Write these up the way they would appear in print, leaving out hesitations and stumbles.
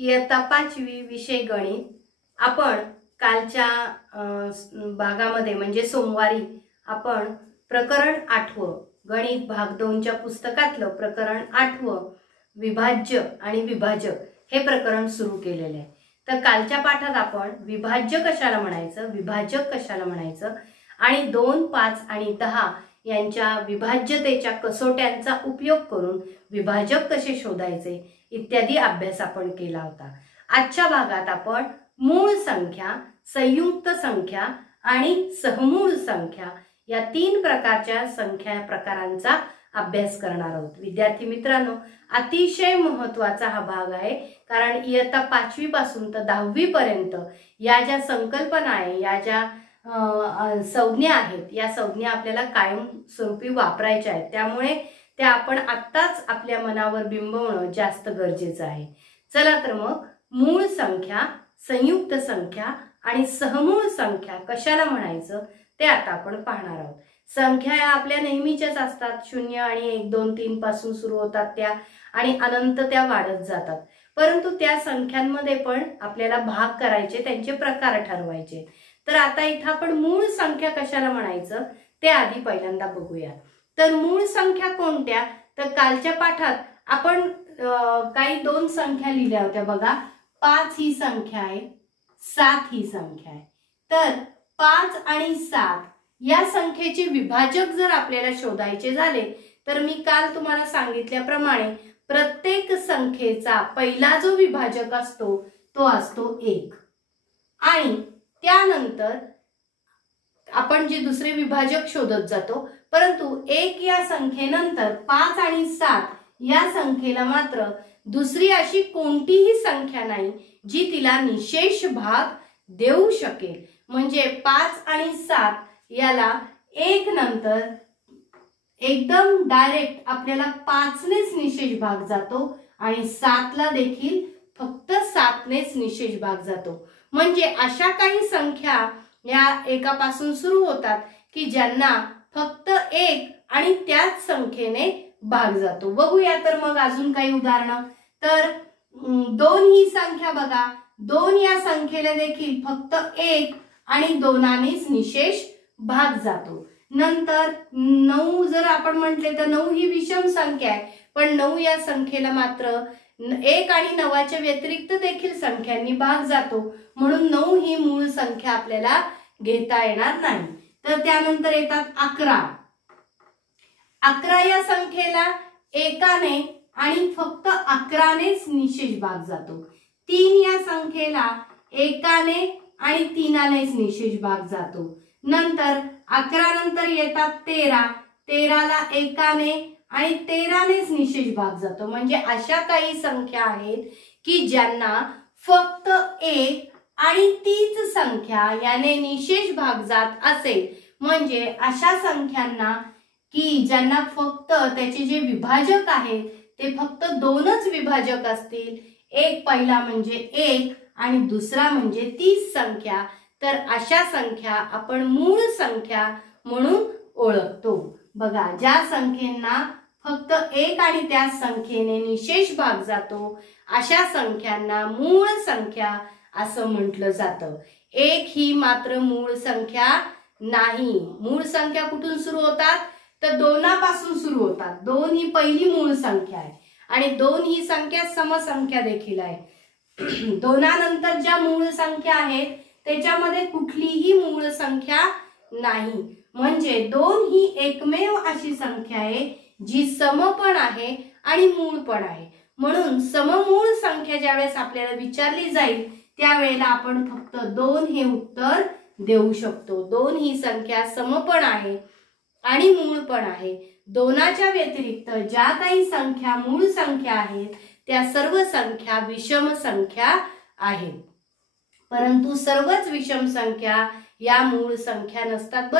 इयत्ता 5वी विषय गणित। आपण कालच्या भागामध्ये म्हणजे सोमवारी आपण प्रकरण 8 गणित भाग 2 च्या पुस्तकातलं प्रकरण 8 विभाज्य आणि विभाजक हे प्रकरण सुरू केलेले आहे। तर कालच्या पाठात आपण विभाज्य कशाला म्हणायचं, विभाजक कशाला म्हणायचं आणि 2, 5 आणि 10 यांच्या विभाज्यतेच्या कसोट्यांचा उपयोग करून विभाजक कसे शोधायचे इत्यादी अभ्यास आपण केला होता। आजच्या भागात आपण मूळ संख्या, संयुक्त संख्या आणि सहमूळ संख्या या 3 प्रकारच्या संख्या प्रकारांचा अभ्यास करणार आहोत। विद्यार्थी मित्रांनो, अतिशय महत्त्वाचा हा भाग आहे, कारण इयत्ता 5वी पासून तर 10वी पर्यंत या ज्या संकल्पना आहे, या ज्या संज्ञा आहेत, या संज्ञा आपल्याला कायम स्वरूपी वापरायच्या आहेत। त्यामुळे त्या आपण आत्ताच आपल्या मनावर बिंबवणं जास्त गरजेचं आहे। चला तर मग मूळ संख्या, संयुक्त संख्या आणि सहमूळ संख्या कशाला म्हणायचं ते आता आपण पाहणार आहोत। संख्या या आपल्या नेहमीच्याच असतात, 0 आणि 1, 2, 3 पासून सुरू होतात त्या आणि अनंत त्या वाढत जातात। परंतु त्या संख्यांमध्ये पण आपल्याला भाग करायचे, त्यांचे प्रकार ठरवायचे। तर आता इथं आपण मूळ संख्या कशाला म्हणायचं ते आधी पहिल्यांदा बघूया। तर मूळ संख्या कोणत्या, तर कालच्या पाठात आपण काही 2 संख्या लिहिल्या होत्या बघा। 5 ही संख्या आहे, 7 ही संख्या आहे। तर 5 आणि 7 या संख्येचे विभाजक जर आपल्याला शोधायचे झाले तर मी काल तुम्हाला सांगितल्याप्रमाणे प्रत्येक संख्येचा पहिला जो विभाजक असतो तो असतो 1 आणि त्यानंतर आपण जे दुसरे विभाजक शोधत जातो। परंतु 1 या संख्येनंतर 5 आणि 7 या संख्येला मात्र दुसरी अशी कोणतीही संख्या नाही जी तिला निशेष भाग देऊ शकेल। म्हणजे 5 आणि 7 याला 1 नंतर एकदम डायरेक्ट आपल्याला 5 नेच निशेष भाग जातो आणि 7 ला देखील फक्त 7 नेच निशेष भाग जातो। म्हणजे अशा काही संख्या या एकापासून सुरू होतात की ज्यांना फक्त 1 आणि त्याच संख्येने भाग जातो। बघूया तर मग अजून काही उदाहरणं। तर 2 ही संख्या बघा, 2 या संख्येला देखील फक्त 1 आणि 2 नेच निशेष भाग जातो। नंतर 9 जर आपण म्हटले तर 9 ही विषम संख्या आहे, पण 9 या संख्येला मात्र 1 आणि 9च्या व्यतिरिक्त देखील संख्यांनी भाग जातो, म्हणून 9 ही मूळ संख्या आपल्याला घेता येणार नाही। तर त्यानंतर येतात 11। 11 या संख्येला 1 ने आणि फक्त 11 नेच निशेष भाग जातो। 3 या संख्येला 1 ने आणि 3 नेच निशेष भाग जातो। नंतर 11 नंतर येतात 13। 13 ला 1 ने आणि 13 नेच निशेष भाग जातो। म्हणजे अशा काही संख्या आहेत की ज्यांना फक्त 1 आणि तीच संख्या याने निशेष भाग जात असेल, म्हणजे अशा संख्यांना की ज्यांना फक्त त्याचे जे विभाजक आहेत ते फक्त 2च विभाजक असतील, एक पहिला म्हणजे 1 आणि दुसरा म्हणजे तीच संख्या, तर अशा संख्या आपण मूळ संख्या म्हणून ओळखतो। बघा, ज्या संख्येंना फक्त 1 आणि त्याच संख्येने निशेष भाग जातो अशा संख्यांना मूळ संख्या असं म्हटलं जातं। 1 ही मात्र मूळ संख्या नाही। मूळ संख्या कुठून सुरू होतात तर 2 पासून सुरू होतात। 2 ही पहिली मूळ संख्या आहे आणि 2 ही संख्या समसंख्या देखील आहे। 2 नंतर ज्या मूळ संख्या आहेत त्याच्यामध्ये कुठलीही मूळ संख्या नाही। म्हणजे 2 ही एकमेव अशी संख्या आहे जी सम पण आहे आणि मूळ पण आहे। म्हणून सममूळ संख्या ज्यावेळेस आपल्याला विचारली जाईल त्यावेळेला आपण फक्त 2 हे उत्तर देऊ शकतो। 2 ही संख्या सम पण आहे आणि मूळ पण आहे। 2च्या व्यतिरिक्त ज्या काही संख्या मूळ संख्या आहेत त्या सर्व संख्या विषम संख्या आहेत। परंतु सर्वच विषम संख्या या मूळ संख्या नसतात।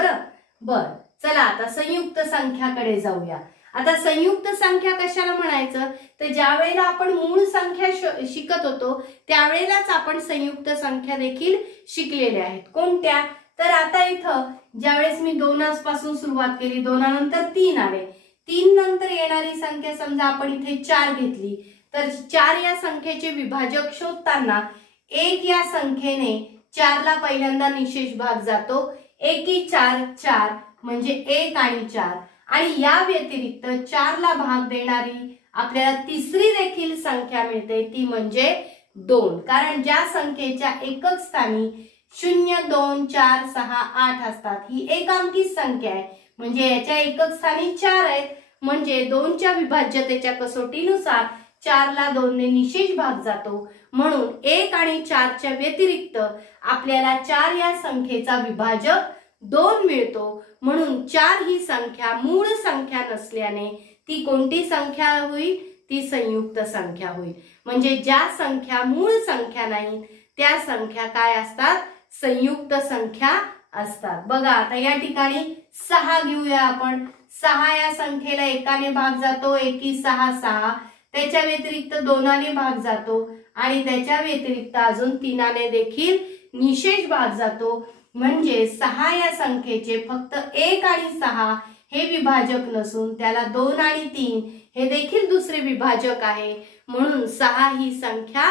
बरं चला आता संयुक्त संख्याकडे जाऊया। आता संयुक्त संख्या कशाला म्हणायचं तर ज्या वेळेला आपण मूळ संख्या शिकत होतो त्यावेळेलाच आपण संयुक्त संख्या देखील शिकलेल्या आहेत। कोणत्या, तर आता इथं ज्यावेळेस मी 2 पासून सुरुवात केली, 2 नंतर 3 आले, 3 नंतर येणारी संख्या समजा आपण इथे 4 घेतली तर 4 या संख्येचे विभाजक शोधताना 1 या संख्येने 4 ला पहिल्यांदा निशेष भाग जातो. 1 4 4 म्हणजे 1 आणि 4. आणि या व्यतिरिक्त 4 ला भाग देणारी आपल्याला तिसरी देखील संख्या मिळते, ती म्हणजे 2. कारण ज्या संख्येच्या एकक स्थानी 0 2 4 6 8 असतात, ही एक अंकी संख्या आहे, म्हणजे याच्या एकक स्थानी 4 आहेत. म्हणजे 2 च्या विभाज्यतेच्या कसोटीनुसार 4 ला 2 ने निशेष भाग जातो. म्हणून 1 आणि 4 च्या व्यतिरिक्त आपल्याला 4 या संख्येचा विभाजक 2 मिळतो. म्हणून 4 ही संख्या मूळ संख्या नसल्याने ती कोणती संख्या होईल? ती संयुक्त संख्या होईल. म्हणजे ज्या संख्या मूळ संख्या नाही त्या संख्या काय असतात? संयुक्त संख्या असतात. बघा आता या ठिकाणी 6 घेऊया आपण. 6 या संख्येला 1 ने भाग जातो. 1 6 6. त्याच्या व्यतिरिक्त 2 ने भाग जातो आणि त्याच्या व्यतिरिक्त अजून 3 ने देखील निशेष भाग जातो. म्हणजे 6 या संख्येचे फक्त 1 आणि 6 हे विभाजक नसून त्याला 2 आणि 3 हे देखील दुसरे विभाजक आहे. म्हणून 6 ही संख्या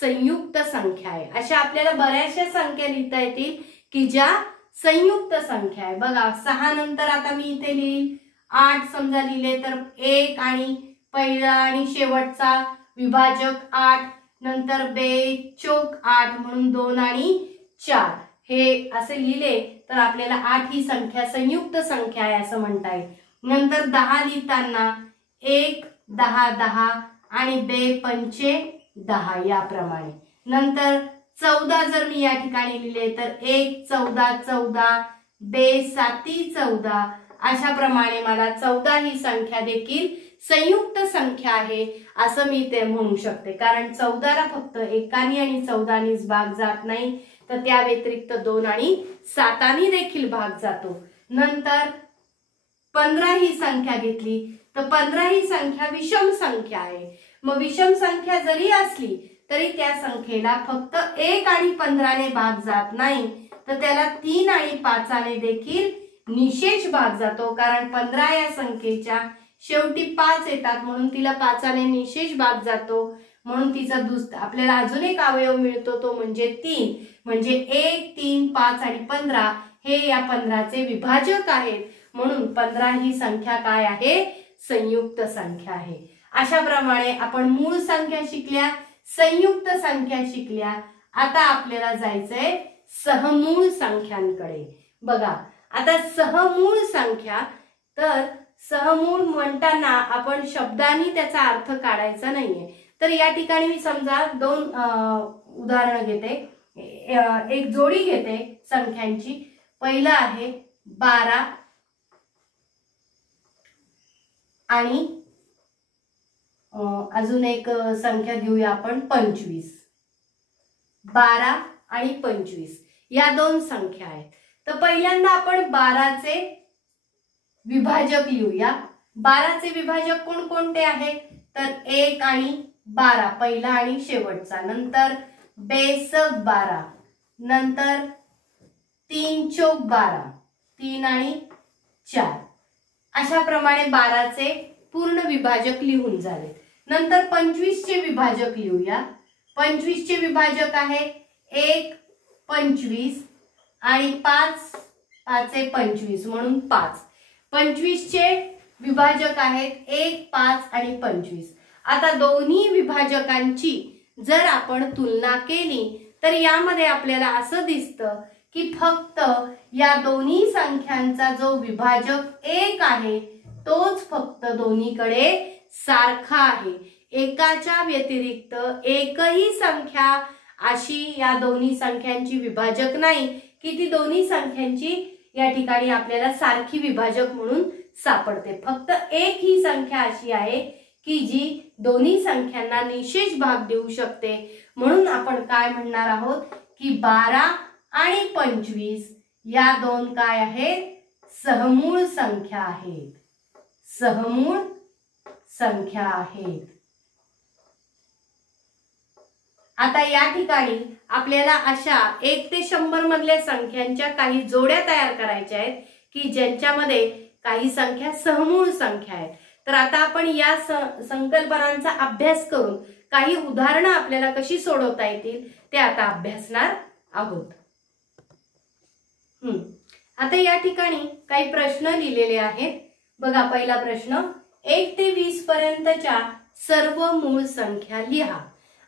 संयुक्त संख्या आहे. अशा आपल्याला बऱ्याचशा संख्या लिहिता येतील की ज्या संयुक्त संख्या आहे. बघा 6 नंतर आता मी इथे लिहिल 8 समजा लिहिले तर 1 आणि पहिला आणि शेवटचा विभाजक 8, नंतर 2 चौक 8 म्हणून 2 आणि 4 हे असे लिहिले तर आपल्याला 8 ही संख्या संयुक्त संख्या आहे असं म्हणता येईल. नंतर 10 लिहिताना 1 10 10 आणि 2 पंचे 10 याप्रमाणे. नंतर 14 जर मी या ठिकाणी लिहिले तर 1 14 14 2 7 14 अशा प्रमाणे मला 14 ही संख्या देखील संयुक्त संख्या आहे असं मी ते म्हणू शकते. कारण 14 ला फक्त 1 आणि 14 नीच भाग जात नाही, तर त्या व्यतिरिक्त 2 आणि 7 नी देखील भाग जातो. नंतर 15 ही संख्या घेतली तर 15 ही संख्या विषम संख्या आहे. मग विषम संख्या जरी असली तरी त्या संख्येला फक्त 1 आणि 15 ने भाग जात नाही, तर त्याला 3 आणि 5 ने देखील निशेष भाग जातो. कारण 15 या संख्येच्या शेवटी 5 येतात म्हणून तिला 5 ने निशेष भाग जातो. म्हणून तिचा आपल्याला अजून एक अवयव मिळतो, तो म्हणजे 3. म्हणजे 1 3 5 आणि 15 हे या 15 चे विभाजक आहेत. म्हणून 15 ही संख्या काय आहे? संयुक्त संख्या आहे. अशा प्रमाणे आपण मूळ संख्या शिकल्या, संयुक्त संख्या शिकल्या. आता आपल्याला जायचंय सहमूळ संख्यांकडे. बघा आता सहमूळ संख्या, तर सहमूळ म्हणताना आपण शब्दांनी त्याचा अर्थ काढायचा नाहीये. तर या ठिकाणी मी समजा 2 उदाहरण घेते, एक जोडी घेते संख्यांची. पहिलं आहे 12 आणि अजून एक संख्या घेऊया आपण 25. 12 आणि 25 या 2 संख्या आहेत. तर पहिल्यांदा आपण 12 चे विभाजक लिहूया. 12 चे विभाजक कोणकोणते आहेत? तर 1 आणि 12 पहिला आणि शेवटचा, नंतर 2 सक 12, नंतर 3 चौक 12, 3 आणि 4. अशा प्रमाणे 12 चे पूर्ण विभाजक लिहून झाले. नंतर 25 चे विभाजक लिहूया. 25 चे विभाजक आहे 1 25 आणि 5 5 25 म्हणून 5. 25 चे विभाजक आहेत 1 5 आणि 25. आता दोन्ही विभाजकांची जर आपण तुलना केली तर यामध्ये आपल्याला असं दिसतं की फक्त या दोन्ही संख्यांचा जो विभाजक 1 आहे तोच फक्त दोन्हीकडे सारखा आहे. एकाच्या व्यतिरिक्त एकही संख्या अशी या दोन्ही संख्यांची विभाजक नाही की ती दोन्ही संख्यांची या ठिकाणी आपल्याला सारखी विभाजक म्हणून सापडते. फक्त एक ही संख्या अशी आहे की जी दोन्ही संख्यांना निशेष भाग देऊ शकते. म्हणून आपण काय म्हणणार आहोत की 12 आणि 25 या 2 काय आहेत? सहमूळ संख्या आहेत. सहमूळ संख्या आहेत. आता या ठिकाणी आपल्याला अशा 1 ते 100 मधल्या संख्यांच्या काही जोड्या तयार करायच्या आहेत की ज्यांच्यामध्ये काही संख्या सहमूळ संख्या आहेत. तर आता आपण या संकल्पनांचा अभ्यास करून काही उदाहरणं आपल्याला कशी सोडवता येतील ते आता अभ्यासणार आहोत. आता या ठिकाणी काही प्रश्न लिहिलेले आहेत. बघा, पहिला प्रश्न, 1 ते 20 पर्यंतच्या सर्व मूळ संख्या लिहा.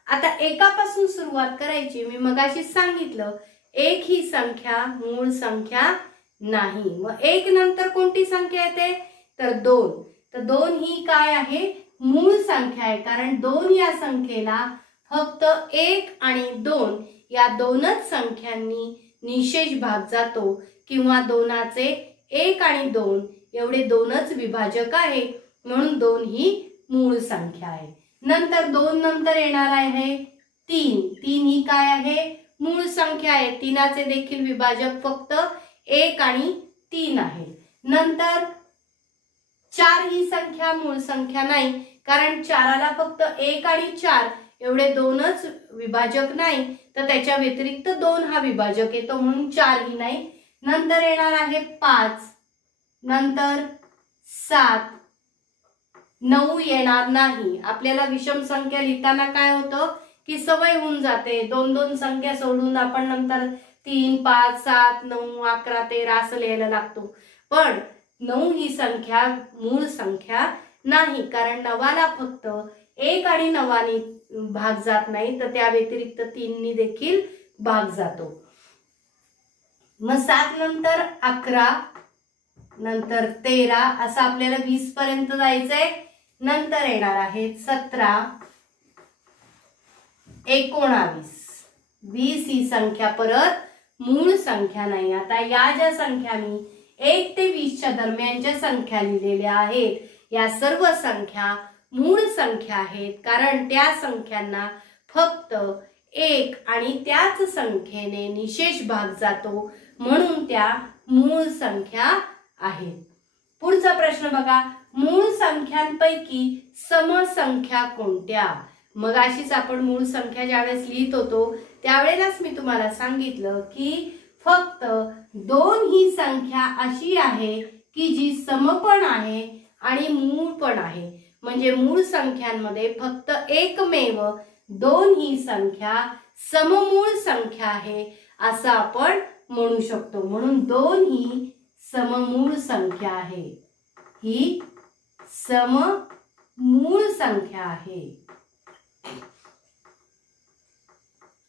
आता एकापासून सुरुवात करायची. मी मगाशी सांगितलं 1 ही संख्या मूळ संख्या नाही. मग 1 नंतर कोणती संख्या येते तर 2. तर 2 ही काय आहे मूळ संख्या आहे, कारण 2 या संख्येला फक्त 1 आणि 2 या दोनच संख्यांनी निशेष भाग जातो, किंवा 2चे 1 आणि 2 एवढे दोनच विभाजक आहे, म्हणून 2 ही मूळ संख्या आहे. नंतर 2 नंतर येणार आहे 3. 3 ही काय आहे मूळ संख्या आहे. 3चे देखील विभाजक फक्त 1 आणि 3 आहे. नंतर 4 ही संख्या मूळ संख्या नाही, कारण 4ला फक्त 1 आणि 4 एवढे दोनच विभाजक नाही, तर त्याच्या व्यतिरिक्त 2 हा विभाजक येतो, म्हणून 4 ही नाही. नंतर येणार आहे 5, नंतर 7, 9 येणार नाही. आपल्याला विषम संख्या लिहिताना काय होतं की सवय होऊन जाते, 2-2 संख्या सोडून आपण नंतर 3, 5, 7, 9, 11, 13 असं लिहायला लागतो. पण 9 ही संख्या मूळ संख्या नाही, कारण 9ला फक्त 1 आणि 9नी भाग जात नाही, तर त्या व्यतिरिक्त 3नी देखील भाग जातो. मग 7 नंतर 11, नंतर 13 असं आपल्याला 20 पर्यंत जायचंय. नंतर येणार आहे 17, 19, 20 ही संख्या परत मूळ संख्या नाही. आता या ज्या संख्या मी 1 ते 20च्या दरम्यानच्या संख्या लिहिलेल्या आहेत, या सर्व संख्या मूळ संख्या आहेत, कारण त्या संख्यांना फक्त 1 आणि त्याच संख्येने निशेष भाग जातो, म्हणून त्या मूळ संख्या आहेत. पुढचा प्रश्न बघा, मूळ संख्यांपैकी समसंख्या कोणत्या? मग अशीच आपण मूळ संख्या ज्यावेळेस लिहित होतो त्यावेळेलाच मी तुम्हाला सांगितलं की फक्त 2 ही संख्या अशी आहे की जी सम पण आहे आणि मूळ पण आहे. म्हणजे मूळ संख्यांमध्ये फक्त एकमेव 2 ही संख्या सममूळ संख्या आहे असं आपण म्हणू शकतो. म्हणून 2 ही सममूळ संख्या आहे. ही सममूळ संख्या आहे.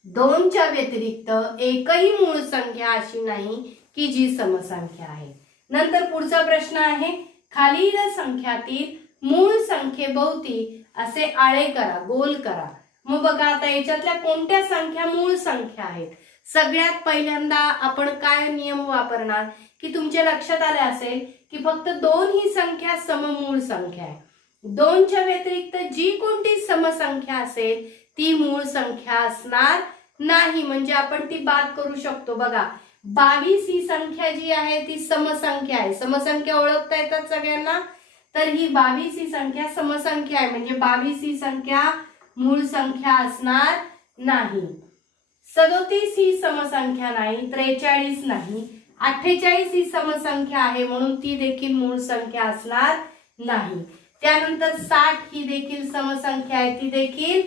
2च्या व्यतिरिक्त एकही मूळ संख्या अशी नाही की जी समसंख्या आहे. नंतर पुढचा प्रश्न आहे, खालील संख्यातील मूळ संख्येभोवती असे आळे करा, गोल करा. मग बघा, आता याच्यातल्या कोणत्या संख्या मूळ संख्या आहेत? सगळ्यात पहिल्यांदा आपण काय नियम वापरणार की तुमच्या लक्षात आले असेल की फक्त 2 ही संख्या सममूळ संख्या आहे. 2च्या व्यतिरिक्त जी कोणती समसंख्या असेल ती मूळ संख्या असणार नाही, म्हणजे आपण ती बाद करू शकतो. बघा, 22 ही संख्या जी आहे ती समसंख्या आहे. समसंख्या ओळखता येतात सगळ्यांना, तर ही 22 ही संख्या समसंख्या आहे, म्हणजे 22 ही संख्या मूळ संख्या असणार नाही. 37 ही समसंख्या नाही, 43 नाही, 48 ही समसंख्या आहे, म्हणून ती देखील मूळ संख्या असणार नाही. त्यानंतर 60 ही देखील समसंख्या आहे, ती देखील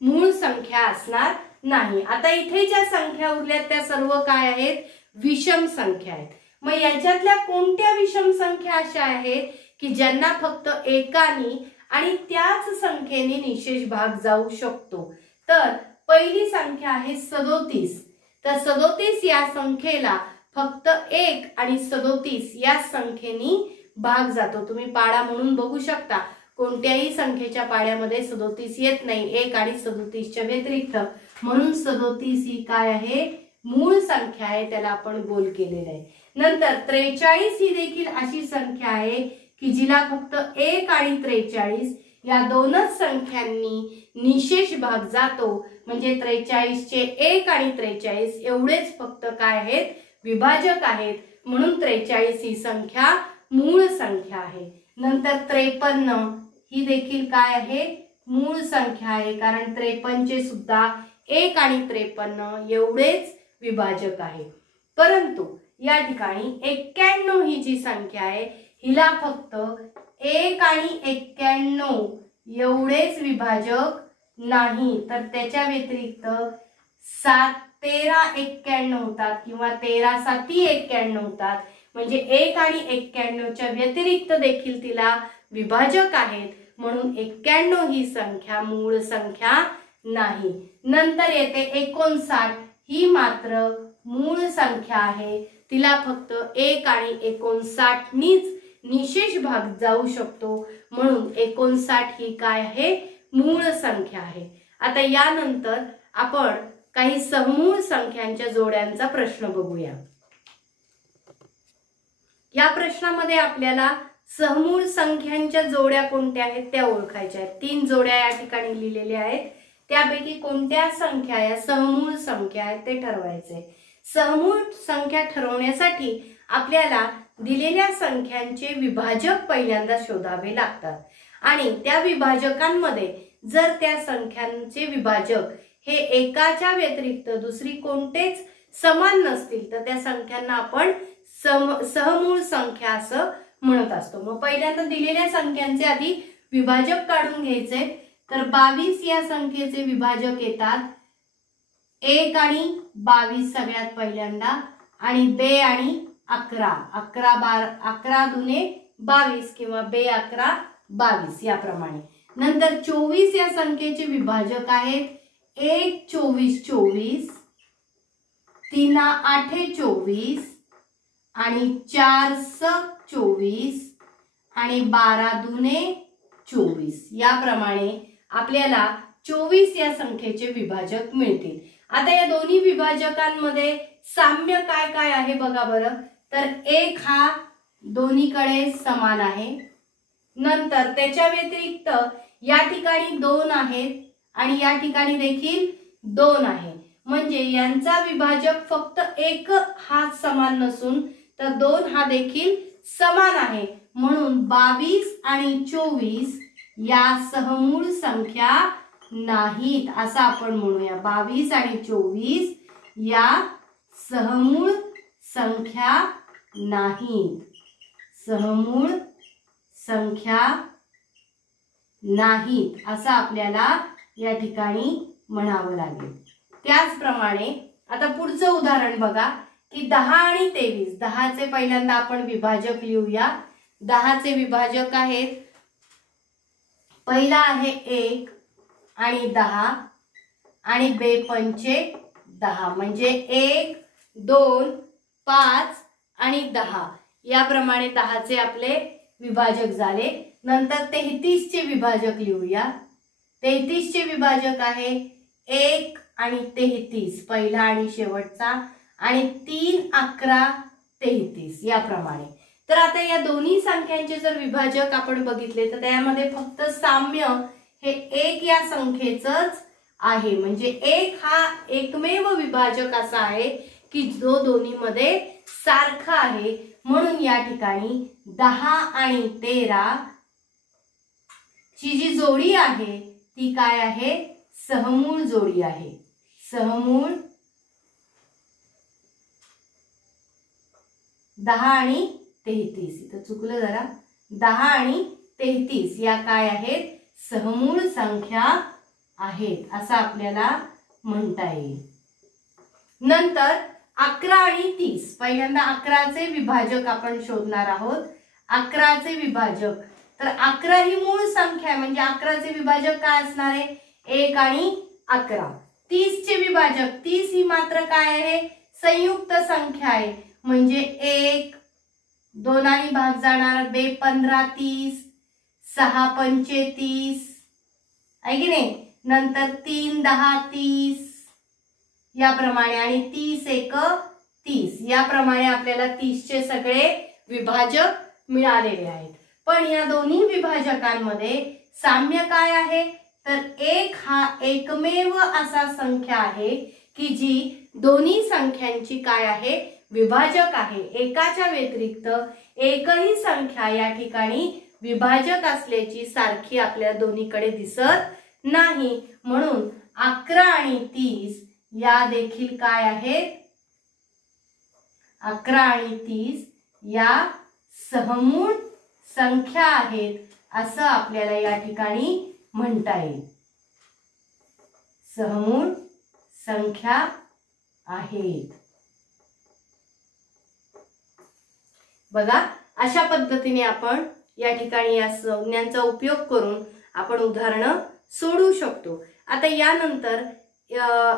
मूळ संख्या असणार नाही. आता इथे ज्या संख्या उरल्या त्या सर्व काय आहेत? विषम संख्या आहेत. मग याच्यातल्या कोणत्या विषम संख्या अशा आहेत की ज्यांना फक्त एकाने आणि त्याच संख्येने निशेष भाग जाऊ शकतो? तर पहिली संख्या आहे 37. तर 37 या संख्येला फक्त 1 आणि 37 या संख्येने भाग जातो. तुम्ही पाडा म्हणून बघू शकता, कोणत्याही संख्येच्या पाड्यामध्ये 37 येत नाही 1 आणि 37च्या व्यतिरिक्त, म्हणून 37 ही काय आहे? मूळ संख्या आहे, त्याला आपण गोल केलेलं आहे. नंतर 43 ही देखील अशी संख्या आहे की जिला फक्त 1 आणि 43 या दोनच संख्यांनी निशेष भाग जातो, म्हणजे 43 चे 1 आणि 43 एवढेच फक्त काय आहेत? विभाजक आहेत, म्हणून 43 ही संख्या मूळ संख्या आहे. नंतर 53 ही देखील काय आहे? मूळ संख्या आहे, कारण 53 चे सुद्धा 1 आणि 53 एवढेच विभाजक आहे. परंतु या ठिकाणी 91 ही जी संख्या आहे हिला फक्त 1 आणि 91 एवढेच विभाजक नाही, तर त्याच्या व्यतिरिक्त 7 13 91 होतात किंवा 13 7 91 होतात. म्हणजे 1 आणि 91च्या व्यतिरिक्त देखील तिला विभाजक आहेत, म्हणून 91 ही संख्या मूळ संख्या नाही. नंतर येते 59, ही मात्र मूळ संख्या आहे. तिला फक्त 1 आणि 59 नीच निशेष भाग जाऊ शकतो, म्हणून 59 ही काय आहे, मूळ संख्या आहे. आता यानंतर आपण काही सहमूळ संख्यांच्या जोड्यांचा प्रश्न बघूया. या प्रश्नामध्ये आपल्याला सहमूळ संख्यांच्या जोड्या कोणत्या आहेत त्या ओळखायच्या आहेत. 3 जोड्या या ठिकाणी लिहिलेल्या आहेत. त्यापैकी कोणत्या संख्या या सहमूळ संख्या आहेत ते ठरवायचे. सहमूळ संख्या ठरवण्यासाठी आपल्याला दिलेल्या संख्यांचे विभाजक पहिल्यांदा शोधावे लागतात आणि त्या विभाजकांमध्ये जर त्या संख्यांचे विभाजक हे एकाच्या व्यतिरिक्त दुसरी कोणतेच समान नसतील तर त्या संख्यांना आपण सहमूळ संख्या असं म्हणत असतो. मग पहिल्यांदा दिलेल्या संख्यांचे आधी विभाजक काढून घ्यायचे. तर 22 या संख्येचे विभाजक येतात 1 आणि 22 सगळ्यात पहिल्यांदा, आणि 2 आणि 11, 11 दुने 22 किंवा 2 11 22 याप्रमाणे. नंतर 24 या संख्येचे विभाजक आहेत 1 24 24, 3 8 24 आणि 4 24 आणि 12 दुने 24 याप्रमाणे आपल्याला 24 या संख्येचे विभाजक मिळतील. आता या दोन्ही विभाजकांमध्ये साम्य काय काय आहे बघा बरं. तर 1 हा दोन्हीकडे समान आहे. नंतर त्याच्या व्यतिरिक्त या ठिकाणी 2 आहेत आणि या ठिकाणी देखील 2 आहे. म्हणजे यांचा विभाजक फक्त 1 हा समान नसून तर 2 हा देखील समान आहे. म्हणून 22 आणि 24 या सहमूळ संख्या नाहीत असं आपण म्हणूया. 22 आणि 24 या सहमूळ संख्या नाहीत. सहमूळ संख्या नाहीत असं आपल्याला या ठिकाणी म्हणावं लागेल. त्याचप्रमाणे आता पुढचं उदाहरण बघा की 10 आणि 23. 10चे पहिल्यांदा आपण विभाजक लिहूया. 10चे विभाजक आहेत, पहिला आहे 1 आणि 10 आणि 2 पंचे 10 म्हणजे 1 2 5 आणि 10 याप्रमाणे 10चे आपले विभाजक झाले. नंतर 33चे विभाजक लिहूया. 33चे विभाजक आहे 1 आणि 33 पहिला आणि शेवटचा आणि 3 11 33 याप्रमाणे. तर आता या दोन्ही संख्यांचे जर विभाजक आपण बघितले तर त्यामध्ये फक्त साम्य हे 1 या संख्येचंच आहे. म्हणजे 1 हा एकमेव विभाजक असा आहे की जो दोन्हीमध्ये सारखा आहे. म्हणून या ठिकाणी 10 आणि 13 ची जी जोडी आहे ती काय आहे, सहमूळ जोडी आहे. सहमूळ 10 आणि 33, इथं चुकलं जरा, 10 आणि 33 या काय आहेत, सहमूळ संख्या आहेत असं आपल्याला म्हणता येईल. नंतर 11 आणि 30. पहिल्यांदा 11चे विभाजक आपण शोधणार आहोत. 11चे विभाजक, तर 11 ही मूळ संख्या आहे म्हणजे 11चे विभाजक काय असणार आहे, 1 आणि 11. 30चे विभाजक, 30 ही मात्र काय आहे, संयुक्त संख्या आहे म्हणजे 1 2 आणि भाग जाणार 2 15 30, 6 पंचे 30 आहे की नाही. नंतर 3 10 30 याप्रमाणे आणि 30 1 30 याप्रमाणे आपल्याला 30चे सगळे विभाजक मिळालेले आहेत. पण या दोन्ही विभाजकांमध्ये साम्य काय आहे, तर 1 हा एकमेव असा संख्या आहे की जी दोन्ही संख्यांची काय आहे, विभाजक आहे. एकाच्या व्यतिरिक्त एकही संख्या या ठिकाणी विभाजक असल्याची सारखी आपल्या दोन्हीकडे दिसत नाही. म्हणून 11 आणि 30 या देखील काय आहेत, 11 आणि 30 या सहमूळ संख्या आहेत असं आपल्याला या ठिकाणी म्हणता येईल. सहमूळ संख्या आहेत. बघा, अशा पद्धतीने आपण या ठिकाणी या संज्ञांचा उपयोग करून आपण उदाहरणं सोडवू शकतो. आता यानंतर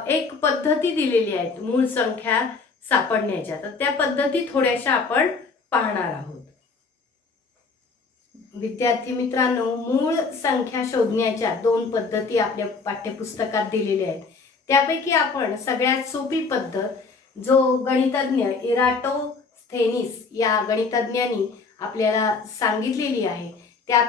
एक पद्धती दिलेली आहे मूळ संख्या सापडण्याच्या, तर त्या पद्धती थोड्याशा आपण पाहणार आहोत. विद्यार्थी मित्रांनो, मूळ संख्या शोधण्याच्या 2 पद्धती आपल्या पाठ्यपुस्तकात दिलेल्या आहेत. त्यापैकी आपण सगळ्यात सोपी पद्धत, जो गणितज्ञ इराटोस्थेनीस या गणितज्ञांनी आपल्याला सांगितलेली आहे, त्या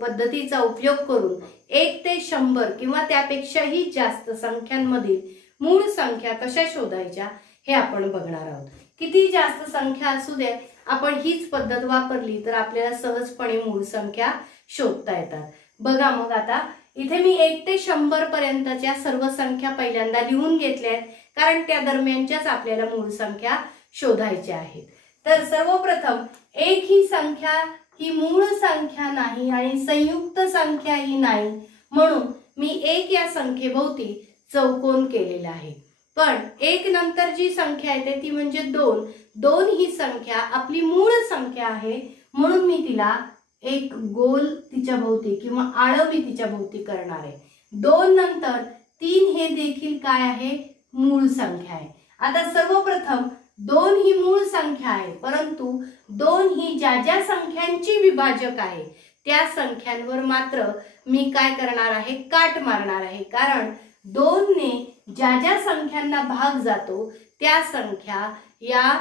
पद्धतीचा उपयोग करून 1 ते 100 किंवा त्यापेक्षाही जास्त संख्यांमधील मूळ संख्या कशा शोधायच्या हे आपण बघणार आहोत. किती जास्त संख्या असू दे, आपण हीच पद्धत वापरली तर आपल्याला सहजपणे मूळ संख्या शोधता येतात. बघा, मग आता इथे मी 1 ते 100 पर्यंतच्या सर्व संख्या पहिल्यांदा लिहून घेतल्या आहेत, कारण त्या दरम्यानच्याच आपल्याला मूळ संख्या शोधायच्या आहेत. तर सर्वप्रथम 1 ही संख्या ही मूळ संख्या नाही आणि संयुक्त संख्या ही नाही, म्हणून मी 1 या संख्येभोवती चौकोन केलेला आहे. पण 1 नंतर जी संख्या येते ती म्हणजे 2. 2 ही संख्या आपली मूळ संख्या आहे, म्हणून मी तिला एक गोल तिच्या भोवती किंवा आळं मी तिच्या भोवती करणार आहे. 2 नंतर 3 हे देखील काय आहे, मूळ संख्या आहे. आता सर्वप्रथम 2 ही मूळ संख्या आहे, परंतु 2 ही ज्या ज्या संख्यांची विभाजक आहे त्या संख्यांवर मात्र मी काय करणार आहे, काट मारणार आहे. कारण 2 ने ज्या ज्या संख्यांना भाग जातो त्या संख्या या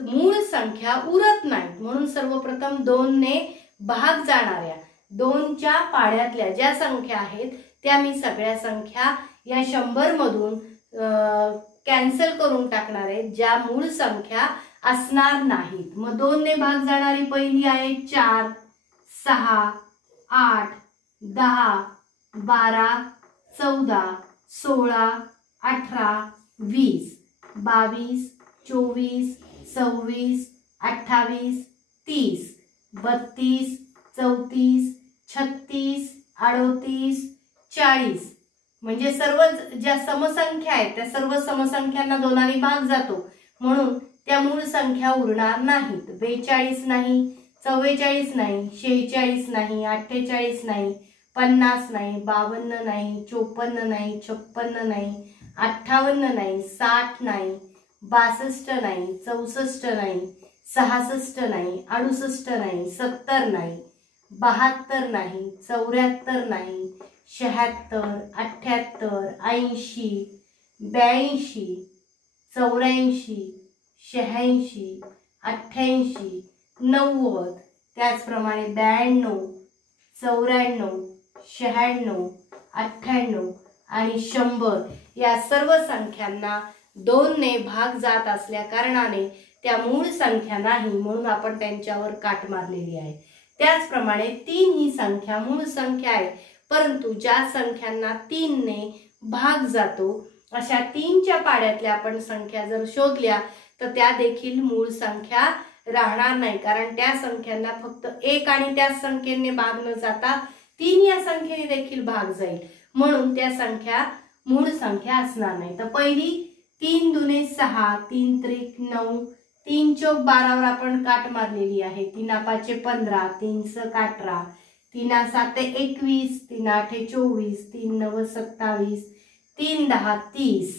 मूळ संख्या उरत नाहीत, म्हणून सर्वप्रथम 2 ने भाग जाणाऱ्या 2च्या पाड्यातल्या ज्या संख्या आहेत त्या मी सगळ्या संख्या या 100 मधून कॅन्सल करून टाकणार आहे, ज्या मूळ संख्या असणार नाहीत. मग 2 ने भाग जाणारी पहिली आहे 4, 6, 8, 10, 12, 14, 16, 18, 20, 22, 24, 26, 28, 30, 32, 34, 36, 38, 40, म्हणजे सर्व ज्या समसंख्या आहेत त्या सर्व समसंख्यांना 2 ने भाग जातो, म्हणून त्या मूळ संख्या उरणार नाहीत. 42 नाही, 44 नाही, 46 नाही, 48 नाही, 50 नाही, 52 नाही, 54 नाही, 56 नाही, 58 नाही, 60 नाही, 62 नाही, 64 नाही, 66 नाही, 68 नाही, 70 नाही, 72 नाही, 74 नाही, 76, 78, 80, 82, 84, 86, 88, 90, त्याचप्रमाणे 92, 94, 96, 98 आणि 100 या सर्व संख्यांना 2 ने भाग जात असल्या कारणाने त्या मूळ संख्या नाही, म्हणून आपण त्यांच्यावर काट मारलेली आहे. त्याचप्रमाणे 3 ही संख्या मूळ संख्या आहे, परंतु ज्या संख्यांना 3 ने भाग जातो अशा 3च्या पाड्यातल्या आपण संख्या जर शोधल्या तर त्या देखील मूळ संख्या राहणार नाही, कारण त्या संख्यांना फक्त 1 आणि त्या संख्येने भाग न जाता 3 या संख्येने देखील भाग जाईल, म्हणून त्या संख्या मूळ संख्या असणार नाही. तर पहिली 3 दुने 6, 3 त्रिक 9, 3 चौक 12 वर आपण काट मारलेली आहे. 3 5 15, 3 6 18, 3 7 21, 3 8 24, 3 9 27, 3 10 30,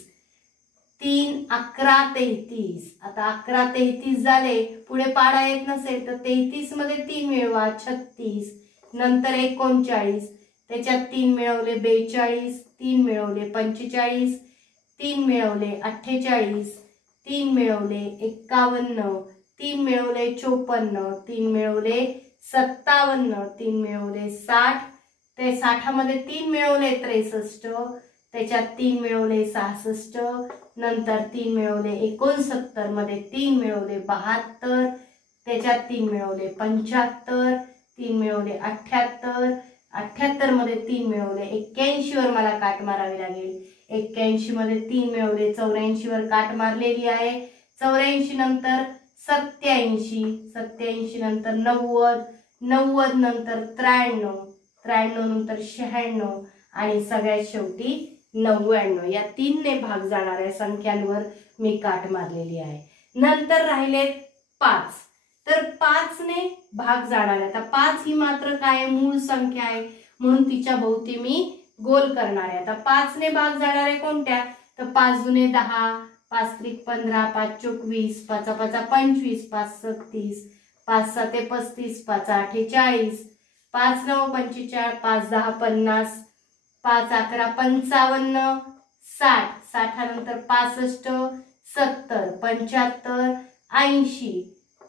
3 11 33. आता 11 33 झाले, पुढे पाडा येत नसेल तर 33 मध्ये 3 मिळवा 36, नंतर 39, त्याच्यात 3 मिळवले 42, 3 मिळवले 45, 3 मिळवले 48, 3 मिळवले 51, 3 मिळवले 54, 3 मिळवले 57, 3 मिळवले 60, ते 60 मध्ये 3 मिळवले 63, त्याच्यात 3 मिळवले 66, नंतर 3 मिळवले 69 मध्ये 3 मिळवले 72, त्याच्यात 3 मिळवले 75, 3 मिळवले 78, 78 मध्ये 3 मिळवले 81 वर मला काट मारावी लागेल. 81 मध्ये 3 मिळवले 84 वर काट मारलेली आहे. 84 नंतर 87, 87 नंतर 90, 90 नंतर 93, 93 नंतर 96 आणि सगळ्यात शेवटी 99 या 3 ने भाग जाणाऱ्या संख्यांवर मी काट मारलेली आहे। नंतर राहिलेत 5, तर 5 ने भाग जाणाऱ्या, आता 5 ही मात्र काय मूळ संख्या आहे म्हणून तिच्या भोवती मी गोल करणार आहे। आता 5 ने भाग जाणाऱ्या कोणत्या, तर 5 दुने 10, 5 त्रिक 15, 5 चोक 20, 5 5 25, 5 7 30, 5 7 35, 5 8 40, 5 9 45, 5 10 50, 5 11 55, 60, 60 नंतर 65, 70, 75, 80,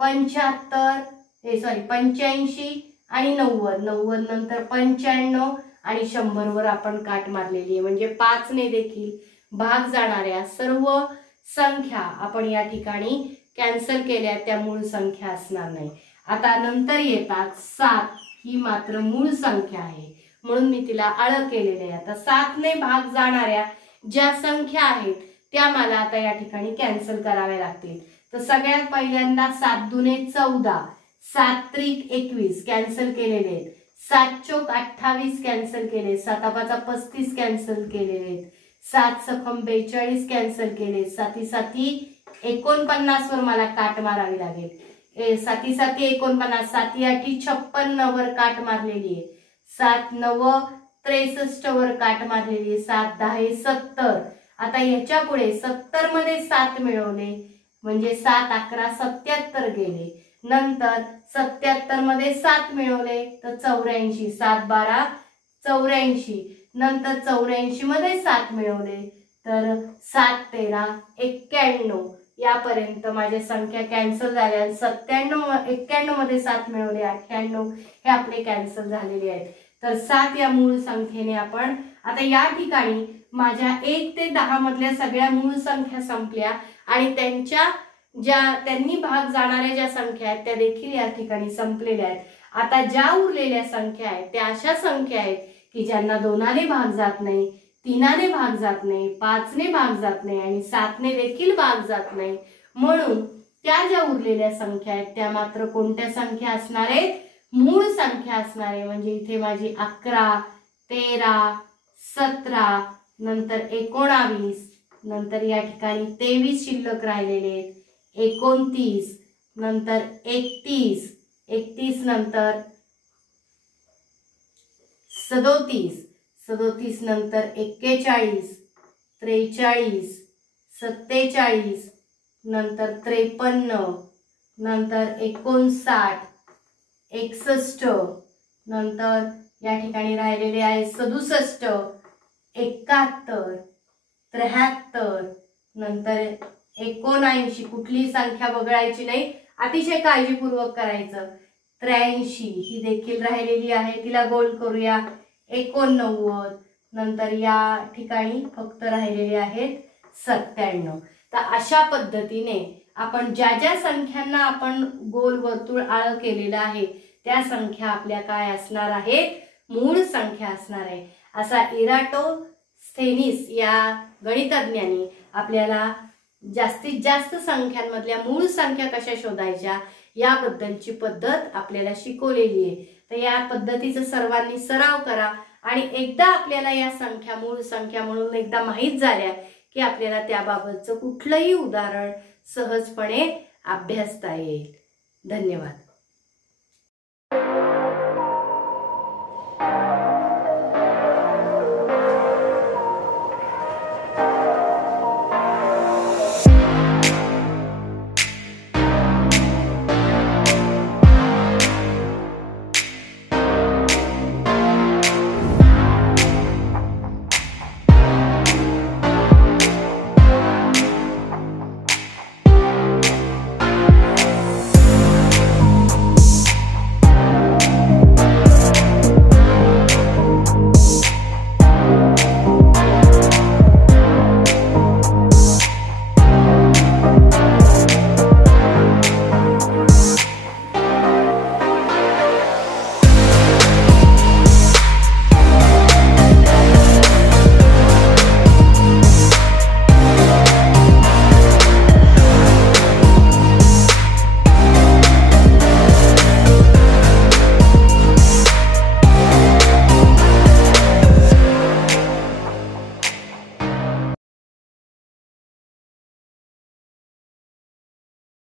85 85 आणि 90, 90 नंतर 95 आणि 100 वर आपण काट मारलेली आहे। म्हणजे 5 ने देखील भाग जाणाऱ्या सर्व संख्या आपण या ठिकाणी कॅन्सल केल्या, त्या मूळ संख्या असणार नाही। आता नंतर येतात 7, ही मात्र मूळ संख्या आहे म्हणून मी तिला आळ केलेले आहे। आता 7 ने भाग जाणाऱ्या ज्या संख्या आहेत त्या मला आता या ठिकाणी कॅन्सल कराव्या लागतील। तर सगळ्यात पहिल्यांदा 7 दुने 14, 7 त्रिक 21 कॅन्सल केलेले आहेत, 7 चोक 28 कॅन्सल केले, 7 5 35 कॅन्सल केलेले, 7 सखम 42 कॅन्सल केले, 7 7 49 वर मला काट मारावी लागेल, 7 7 49, 7 8 56 वर काट मारलेली आहे, 7 9 63 वर काट मारलेली आहे, 7 10 70। आता याच्या पुढे 70 मध्ये 7 मिळवले म्हणजे 7 11 77 गेले, नंतर 77 मध्ये 7 मिळवले तर 84, 7 12 84, नंतर 84 मध्ये 7 मिळवले तर 7 13 91 यापर्यंत माझ्या संख्या कॅन्सल झाल्या। 97 91 मध्ये 7 मिळवले 98 हे आपले कॅन्सल झालेले आहेत। तर 7 या मूळ संख्येने आपण आता या ठिकाणी माझ्या 1 ते 10 मधल्या सगळ्या मूळ संख्या संपल्या आणि त्यांनी भाग जाणाऱ्या ज्या संख्या आहेत त्या देखील या ठिकाणी संपलेल्या आहेत। आता ज्या उरलेल्या संख्या आहेत त्या अशा संख्या आहेत की ज्यांना 2 ने भाग जात नाही, 3 ने भाग जात नाही, 5 ने भाग जात नाही आणि 7 ने देखील भाग जात नाही, म्हणून त्या ज्या उरलेल्या संख्या आहेत त्या मात्र कोणत्या संख्या असणार आहेत, मूळ संख्या असणार आहे। म्हणजे इथे माझी 11 13 17 नंतर 19 नंतर या ठिकाणी 23 शिल्लक राहिलेले, 29 नंतर 31 31 नंतर 37 37 नंतर 41 43 47 नंतर 53 नंतर 59 61 नंतर या ठिकाणी राहिलेले आहे 67 71 73 नंतर 79 कुठली संख्या वगळायची नाही, अतिशय काळजीपूर्वक करायचं, 83 ही देखील राहिलेली आहे तिला गोल करूया, 89 नंतर या ठिकाणी फक्त राहिलेले आहेत 97। तर अशा पद्धतीने आपण ज्या ज्या संख्यांना आपण गोल वर्तुळ आळ केलेलं आहे त्या संख्या आपल्या काय असणार आहेत, मूळ संख्या असणार आहे। असा इराटोस्थेनीस या गणितज्ञांनी आपल्याला जास्तीत जास्त संख्यांमधल्या मूळ संख्या कशा शोधायच्या याबद्दलची पद्धत आपल्याला शिकवलेली आहे। तर या पद्धतीचा सर्वांनी सराव करा आणि एकदा आपल्याला या संख्या मूळ संख्या म्हणून एकदा माहित झाल्या की आपल्याला त्याबाबतचं कुठलंही उदाहरण सहजपणे अभ्यासता येईल। धन्यवाद।